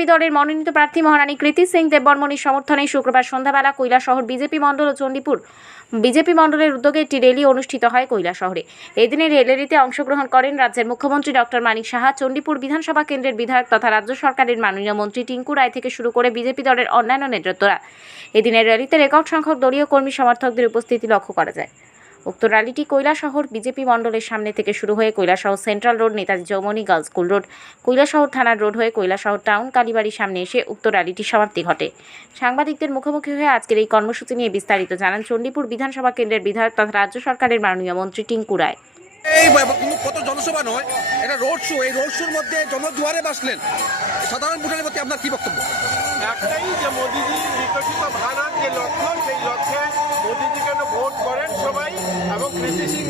BJP দলের মনোনীত প্রার্থী মহারানী কৃতি সিং দেববর্মণের সমর্থনে শুক্রবার সন্ধ্যাবেলা কৈলাসহর বিজেপি মণ্ডল ও চণ্ডীপুর বিজেপি মণ্ডলের উদ্যোগে একটি র্যালি অনুষ্ঠিত হয় কৈলাসহরে। এদিনে র্যালিতে অংশগ্রহণ করেন রাজ্যের মুখ্যমন্ত্রী ডক্টর মানিক সাহা, চণ্ডীপুর বিধানসভা কেন্দ্রের বিধায়ক তথা রাজ্য সরকারের মাননীয় মন্ত্রী টিঙ্কু রায় থেকে শুরু করে বিজেপি দলের অন্যান্য নেতৃত্বরা। এদিনের র্যালিতে রেকর্ড সংখ্যক দলীয় কর্মী সমর্থকদের উপস্থিতি লক্ষ্য করা যায়। উক্ত র্যালিটি কৈলাসহর বিজেপি মণ্ডলের সামনে থেকে শুরু হয়ে Kailashahar central road Netaji Choumuhani girls school road Kailashahar থানার রোড হয়ে কৈলাসহর টাউন কালীবাড়ির সামনে এসে উক্ত র্যালিটির সমাপ্তি ঘটে। সাংবাদিকদের মুখোমুখি হয়ে আজকের এই কর্মসূচি নিয়ে বিস্তারিত জানান চণ্ডীপুর বিধানসভা কেন্দ্রের বিধায়ক তথা রাজ্য সরকারের মাননীয় মন্ত্রী টিঙ্কু রায়। এই কত জনসভা নয় এটা রোড শো এই রোড শোর মধ্যে জনজুয়ারে বাসলেন সাধারণ ভোটারের প্রতি আপনার কি বক্তব্য? একটাই যে মোদিজির বিকশিত ভারত কৃষি সিং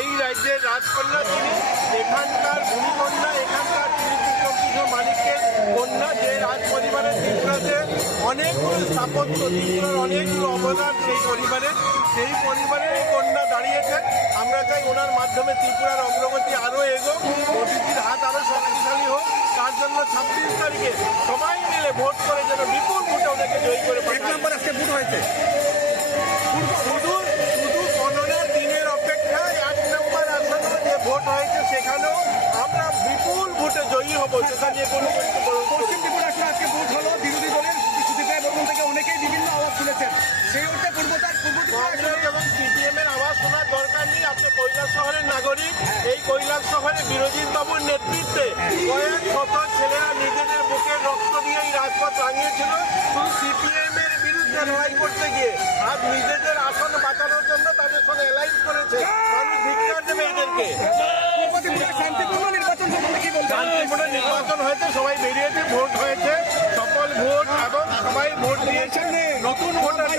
এই রাজ্যের রাজকন্যা তিনি এখানকার ভূমিকন্যা, এখানকার ত্রিপুর মালিকের কন্যা যে রাজ পরিবারের ত্রিপুরাতে অনেকগুলো স্থাপত্য ত্রিপুরার অনেকগুলো অবদান সেই পরিবারে। সেই পরিবারের কন্যা দাঁড়িয়েছে। আমরা চাই ওনার মাধ্যমে ত্রিপুরার অগ্রগতি আরও এগোক মোদিজির হাত আরও শক্তিশালী হোক। তার জন্য ছাব্বিশ তারিখে সবাই মিলে ভোট সেখানেও আমরা বিপুল ভোটে জয়ী হব সেটা নিয়ে কোনো পশ্চিম ত্রিপুরা আসলে আজকে ভোট হলো বিরোধী দলের সুদীপ রায় বর্মন থেকে অনেকেই বিভিন্ন আওয়াজ তুলেছেন। সেই অর্থে পূর্বতার পূর্ব ত্রিপুরা এবং সিপিএম এর আওয়াজ শোনার দরকার নেই। আপনি কৈলাস শহরের নাগরিক। এই কৈলাস শহরে বিরোজিৎ বাবুর নেতৃত্বে কয়েক শত ছেলেরা নিজেদের বুকে রক্ত দিয়ে এই রাজপথ রাঙিয়েছিল। শুধু সিপিএম এর বিরুদ্ধে লড়াই করতে গিয়ে আজ নিজেদের শান্তিপূর্ণ নির্বাচন হয়েছে সবাই বেরিয়েছে ভোট হয়েছে সফল ভোট এবং সবাই ভোট দিয়েছেন নতুন ভোটার